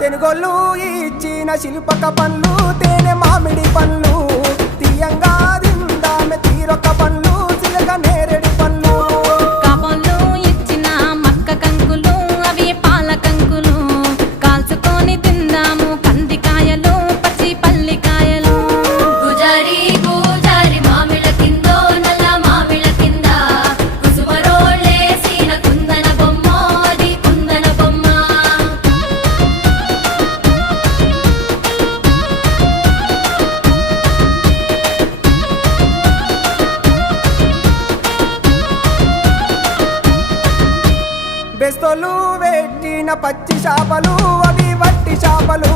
తెనుగోళ్ళు ఇచ్చిన శిల్పక పండ్లు తేనె మామిడి పండ్లు తీయంగా దిందామె తీరొక్క పండ్లు చిలక నేరేడు పండ్లు కాపోళ్ళు ఇచ్చిన మక్క కంకులు అవి పాల కంకులు కాల్చుకొని తిందాము కందికాయలు పచ్చి పల్లికాయలు గుజారి గుజారి మామిళ్ళ కిందో నల్ల మామిళ్ళ కింద కుసుమరోళ్ళేసిన కుందన బొమ్మ అది కుందన బొమ్మ బెస్తోలు పెట్టిన పచ్చి చేపలు అవి వట్టి చేపలు